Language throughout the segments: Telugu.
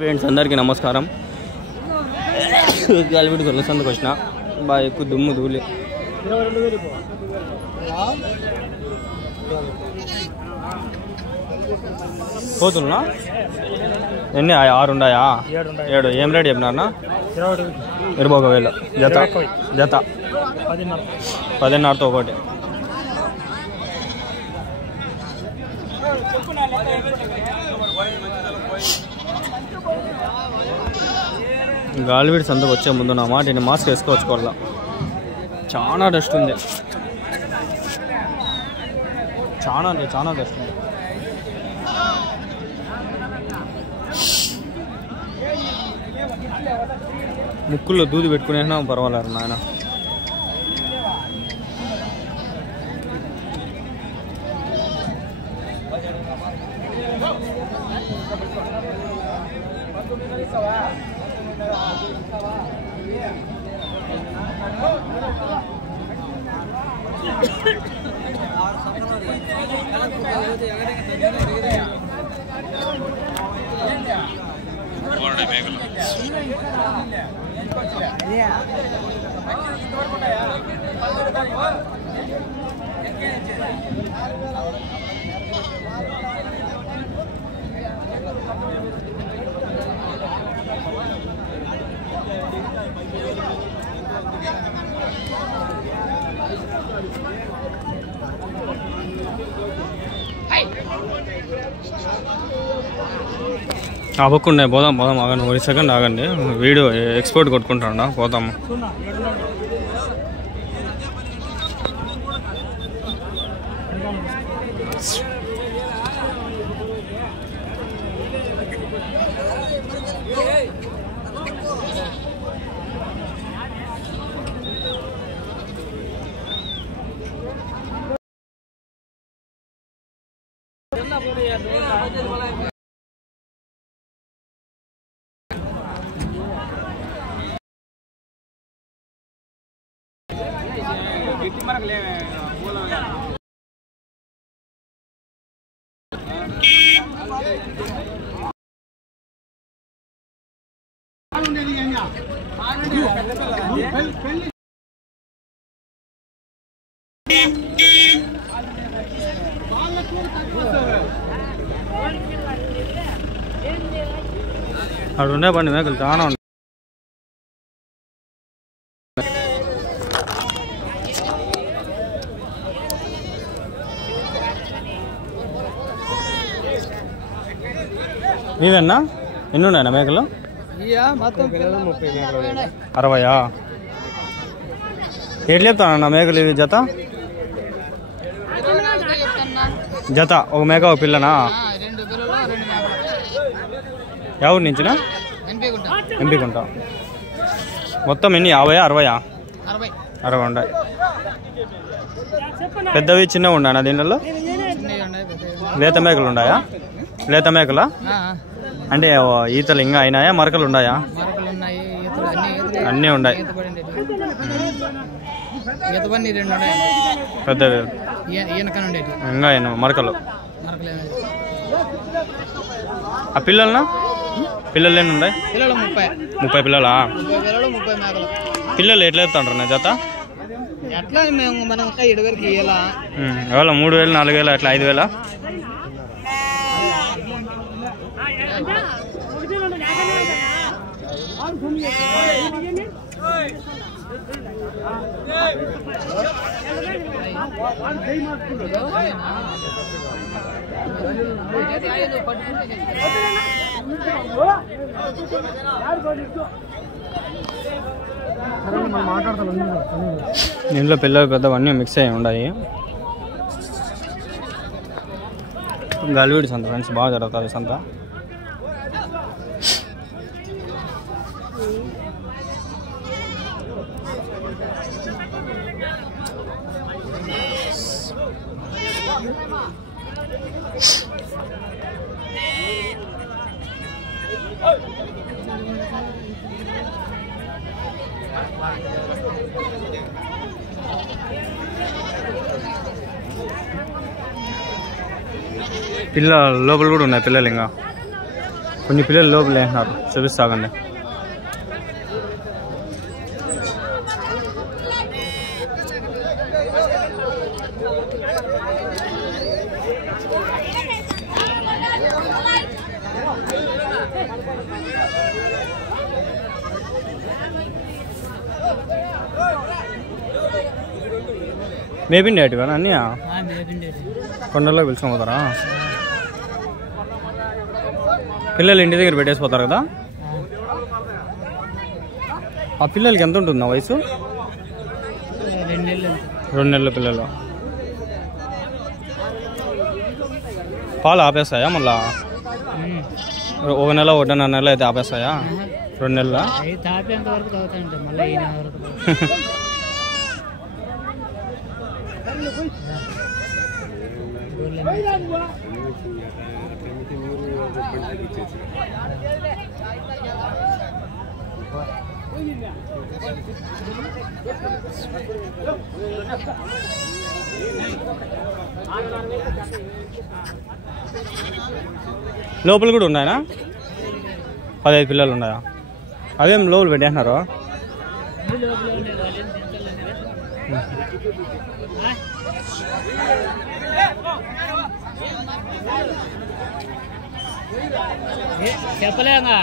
ఫ్రెండ్స్ అందరికీ నమస్కారం. గాలిబీడు గొర్రెల సంతకు వచ్చిన బాగా ఎక్కువ దుమ్ము ధూళి. పోతున్నా ఎన్ని 6 ఉన్నాయా? 7. ఏం రేట్ చెప్పినారన్నా? 21,000 జత. జత 10,500తో ఒకటి. గాలిబీడు సంతకు వచ్చే ముందు నా మాట మాస్క్ వేసుకోవచ్చుకోవాలా, చాలా డస్ట్ ఉంది. చాలా అంటే చాలా డస్ట్ ఉంది. ముక్కుల్లో దూది పెట్టుకునేనా పర్వాలేదు నాయన. అవ్వకుండా పోదాం ఆగండి, 1 సెకండ్ ఆగండి. వీడియో ఎక్స్పోర్ట్ కొట్టుకుంటాడా, పోతాము. అక్కడ ఉండే పండి మేకలు చాలా ఉన్నాయి. నీవేనా? ఎన్ని ఉన్నాయన్నా మేకలు? 60. ఎట్లా చెప్తానన్నా మేకలు ఇవి? జత జత ఒక మేక ఒక పిల్లనా? ఎవరి నుంచినా? ఎంపీకుంటా. మొత్తం ఎన్ని? 50, 60? 60 ఉన్నాయి. పెద్దవి చిన్నవి ఉన్నాయా దీనిలో? లేత మేకలు ఉన్నాయా? లేత మేకలా అంటే ఈతలు ఇంకా అయినాయా? మరకలు ఉన్నాయా? అన్నీ ఉన్నాయి. పెద్దవి ఇంకా అయినా మరకలు. ఆ పిల్లలనా? పిల్లలు ఎన్ని ఉన్నాయి? 30 పిల్లలా? పిల్లలు ఎట్లా ఎత్తాంటారు నా జత? ఎవరు 3,000, 4,000 అట్లా 5,000? ఇంట్లో పిల్లలు పెద్దవన్నీ మిక్స్ అయ్యి ఉన్నాయి. గాలిబీడు సంత ఫ్రెండ్స్ బాగా జరుగుతుంది సంత. పిల్ల లోపల కూడా ఉన్నాయి పిల్లలు ఇంకా కొన్ని పిల్లలు లోపల వేసినారు, చూపిస్తాగండి. మేపిండి అటువా అన్నీ కొండల్లో పిలుచుకోపోతారా? పిల్లలు ఇంటి దగ్గర పెట్టేసిపోతారు కదా. ఆ పిల్లలకి ఎంత ఉంటుందా వయసు? 2 నెలల పిల్లలు. పాలు ఆపేస్తాయా మళ్ళా? 1 నెల 1.5 నెల అయితే ఆపేస్తాయా? 2 నెలల లోపల కూడా ఉన్నాయా? 15 పిల్లలు ఉన్నాయా? అవేం లోపల పెట్టేస్తున్నారు? చెప్పలేగా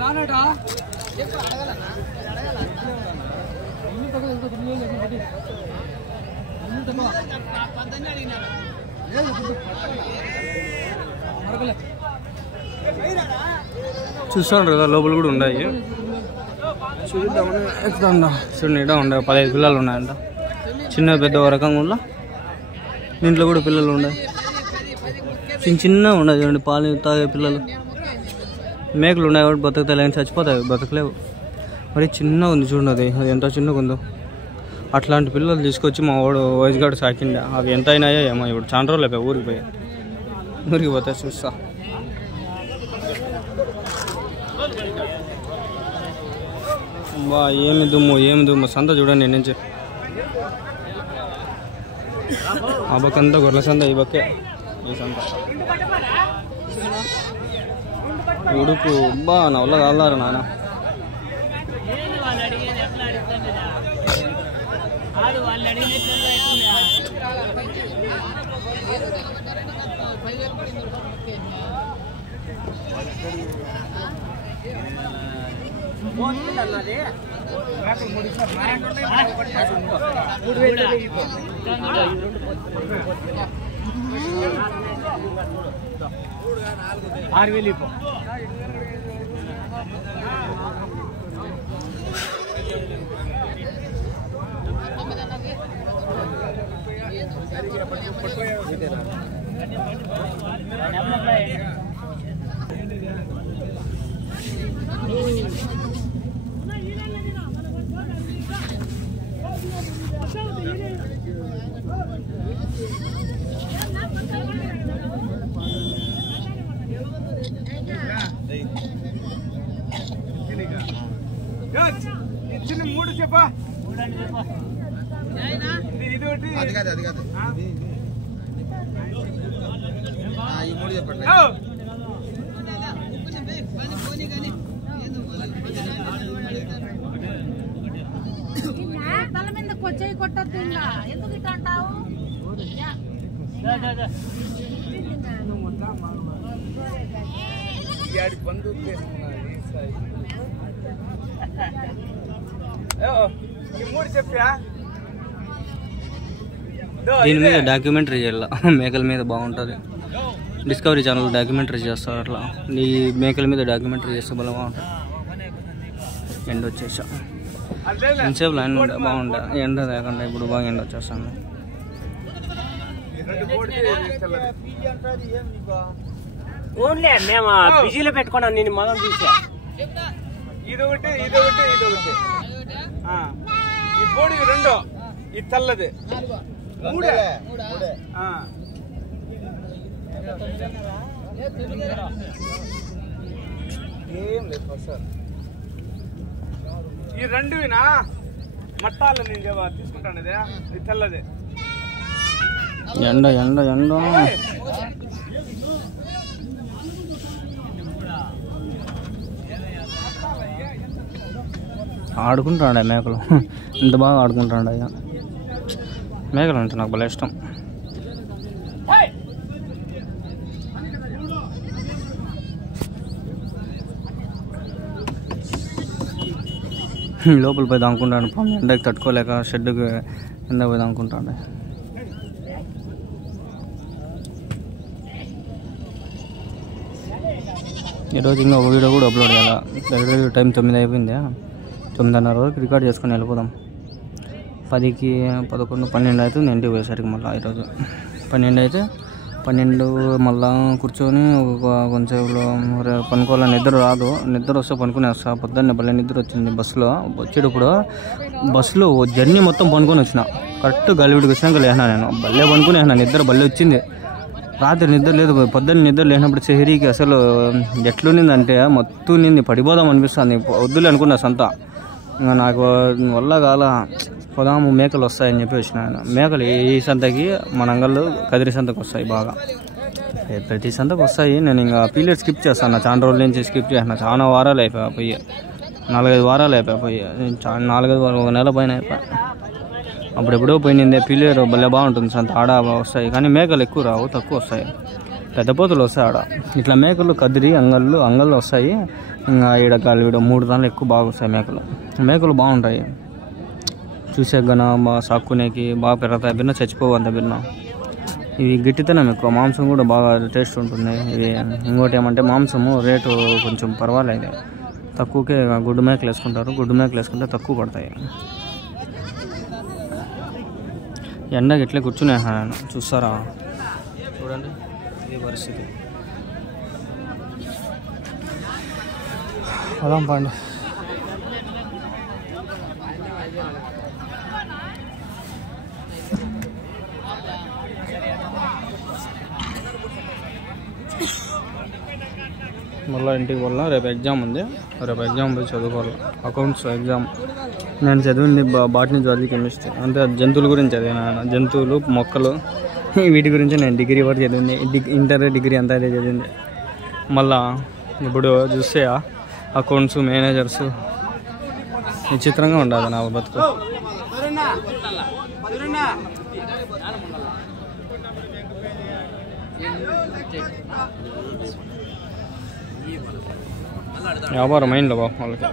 రానడా చూస్తాను కదా, లోపల కూడా ఉన్నాయి. చూద్దామని ఎక్కుతా. చూడండి, ఇడా ఉండే 15 పిల్లలు ఉన్నాయంట. చిన్న పెద్ద రకంగా ఉండ దీంట్లో కూడా పిల్లలు ఉన్నాయి. చిన్న ఉన్నాయి చూడండి, పాలు తాగే పిల్లలు. మేకలు ఉన్నాయి కాబట్టి బతుకుతాయి, చచ్చిపోతాయి, బతకలేవు. మరి చిన్నగా ఉంది చూడండి, అది ఎంత చిన్నగా ఉందో. అట్లాంటి పిల్లలు తీసుకొచ్చి మా వాడు వయసు గారు సాకిండా. అవి ఎంత అయినాయో ఏమో. ఇప్పుడు చాలా రోజులు అయిపోయి ఊరికి పోతాయి. చూస్తా. బా ఏమి దుమ్ము సంత చూడండి నుంచి. ఆ బక్కంతా గొర్రెల సంత, ఈ బక్కే ఈ సంత. ఉడుకు బా నా వల్ల కాదారు నాన్న. మూడు చెప్పా ఇది అది కాదు ఈ మూడు చెప్పండి. తల మీద కొచ్చేయి కొట్టద్దు. ఎందుకు ఇట్లా అంటావు? దీని మీద డాక్యుమెంటరీ చేయాల. మేకల మీద బాగుంటుంది. డిస్కవరీ ఛానల్ డాక్యుమెంటరీ చేస్తారు. అట్లా ఈ మేకల మీద డాక్యుమెంటరీ చేస్తే బలం బాగుంటుంది. ఎండ వచ్చేసా ఎంతసేపు లైన్ ఉండే బాగుండే. ఎండ లేకుండా ఇప్పుడు బాగా ఎండ వచ్చేస్తాను. ఓన్లీ మేము బిజీలో పెట్టుకున్నాం. నేను మొదలు చూసా. ఇదొకటి కోడి 2 ఈ తెల్లది 3 ఏం లేదు సార్ ఈ 2వినా మట్టాలు నేను తీసుకుంటాను ఇది ఈ తెల్లది ఎండ ఎండ ఎండ ఆడుకుంటాడు మేకలు ఇంత బాగా ఆడుకుంటాడు అయ్యా మేకలు అంటే నాకు భలే ఇష్టం లోపల పోయి దాముకుంటాడు ఎండకి తట్టుకోలేక షెడ్కి ఎండ పోయి దాముకుంటాడు ఈరోజు ఇంకా ఒక వీడియో కూడా అప్లోడ్ చేయాలి దగ్గర టైం 9 అయిపోయింది 9:30 వరకు రికార్డ్ చేసుకొని వెళ్ళిపోదాం 10కి 11 12 అవుతుంది ఇంటికి పోయేసరికి మళ్ళీ ఈరోజు 12 అయితే 12 మళ్ళీ కూర్చొని కొంచెంసేపులో పనుకోవాలని నిద్ర రాదు నిద్ర వస్తే పనుకునే వస్తా పొద్దున్నే భలే నిద్ర వచ్చింది బస్సులో వచ్చేటప్పుడు బస్సులో జర్నీ మొత్తం పనుకొని వచ్చిన కరెక్ట్ గలివిడికి వచ్చినాక లేనా నేను భలే పనుకుని నిద్ర భలే వచ్చింది రాత్రి నిద్ర లేదు పొద్దున్న నిద్ర లేనప్పుడు సెహరీకి అసలు ఎట్లుండిందంటే మొత్తం నింది పడిపోదాం అనిపిస్తుంది వద్దులే అనుకున్నా సంత ఇంకా నాకు వల్ల కాల పొదాము మేకలు వస్తాయని చెప్పి వచ్చిన మేకలు ఈ సంతకి మన అంగళ్ళు కదిరి సంతకు వస్తాయి బాగా ప్రతి సంతకు వస్తాయి నేను ఇంకా పీరియడ్ స్కిప్ చేస్తాను చాలా రోజుల నుంచి స్కిప్ చేసిన చాలా వారాలు అయిపోయా పోయి 4-5 వారాలు అయిపోయా పోయి 4-5 వారాలు 1 నెల పైన అయిపోయా అప్పుడెప్పుడో పోయింది పీరియడ్ భలే బాగుంటుంది సంత ఆడ వస్తాయి కానీ మేకలు ఎక్కువ రావు తక్కువ వస్తాయి పెద్ద పోతులు వస్తాయి ఆడ ఇట్లా మేకలు కదిరి అంగళ్ళు వస్తాయి ఇంకా ఈడ గాలివిడ 3 దానిలో ఎక్కువ బాగా వస్తాయి మేకలు బాగుంటాయి చూసే గన బాగా సాక్కునేకి బాగా పెరుగుతాయి బిన్న చచ్చిపోవు అంత బిన్న ఇవి గట్టితనం ఎక్కువ మాంసం కూడా బాగా టేస్ట్ ఉంటుంది ఇవి ఇంకోటి ఏమంటే మాంసము రేటు కొంచెం పర్వాలేదు తక్కువకే గుడ్డు మేకలు వేసుకుంటారు గుడ్డు మేకలు వేసుకుంటే తక్కువ పడతాయి ఎండకి ఇట్లే కూర్చునే చూస్తారా చూడండి ఈ పరిస్థితి అదాం పండి మళ్ళీ ఇంటికి వల్ల రేపు ఎగ్జామ్ ఉంది రేపు ఎగ్జామ్ పోయి చదువుకోవాలి అకౌంట్స్ ఎగ్జామ్ నేను చదివింది బాటనీ జువాలజీ కెమిస్ట్రీ అంటే జంతువుల గురించి చదివాను జంతువులు మొక్కలు వీటి గురించి నేను డిగ్రీ వరకు చదివింది ఇంటర్ డిగ్రీ అంతా అయితే చదివింది మళ్ళా ఇప్పుడు చూస్తే అకౌంట్స్ మేనేజర్స్ విచిత్రంగా ఉండదు నా బతుకు వ్యాపారం అయింది బాబు వాళ్ళకి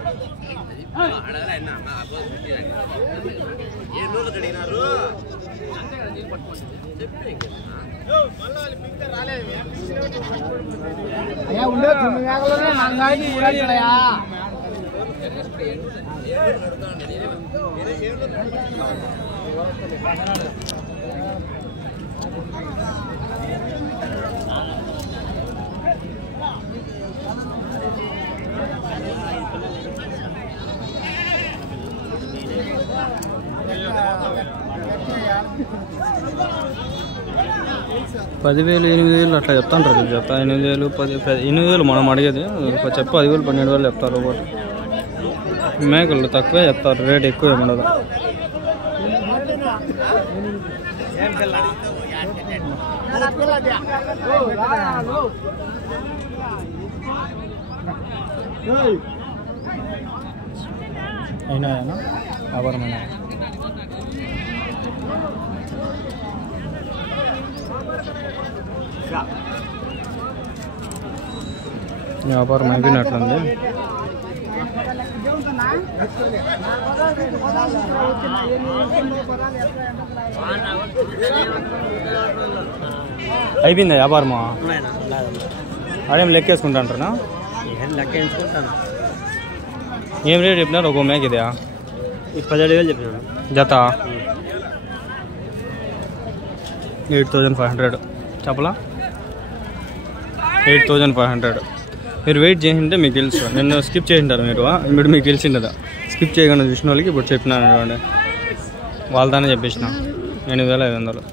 $10,000 $8,000 అట్లా చెప్తాంటారు చెప్తా 8,000 8,000 మనం అడిగేది చెప్పు 10,000 12,000 చెప్తారు ఒకటి మేకలు తక్కువే చెప్తారు రేట్ ఎక్కువ ఏమన్నది అయినా వ్యాపారమైన వ్యాపారం అయిపోయినట్లుంది అయిపోయిందా వ్యాపారమా అదేం లెక్కేసుకుంటాంటారా లెక్కేసుకుంటాను ఏం రేట్ చెప్పినారు ఒక మేక ఇదా 17,000 చెప్పినాను జత 8,500 చెప్పలా 8,500 మీరు వెయిట్ చేసింటే మీకు తెలుసు నిన్ను స్కిప్ చేసింటారు మీరు ఇప్పుడు మీకు తెలిసిండదా స్కిప్ చేయకుండా చూసిన వాళ్ళకి ఇప్పుడు చెప్పినాను వాళ్ళతోనే చెప్పించిన 8,500.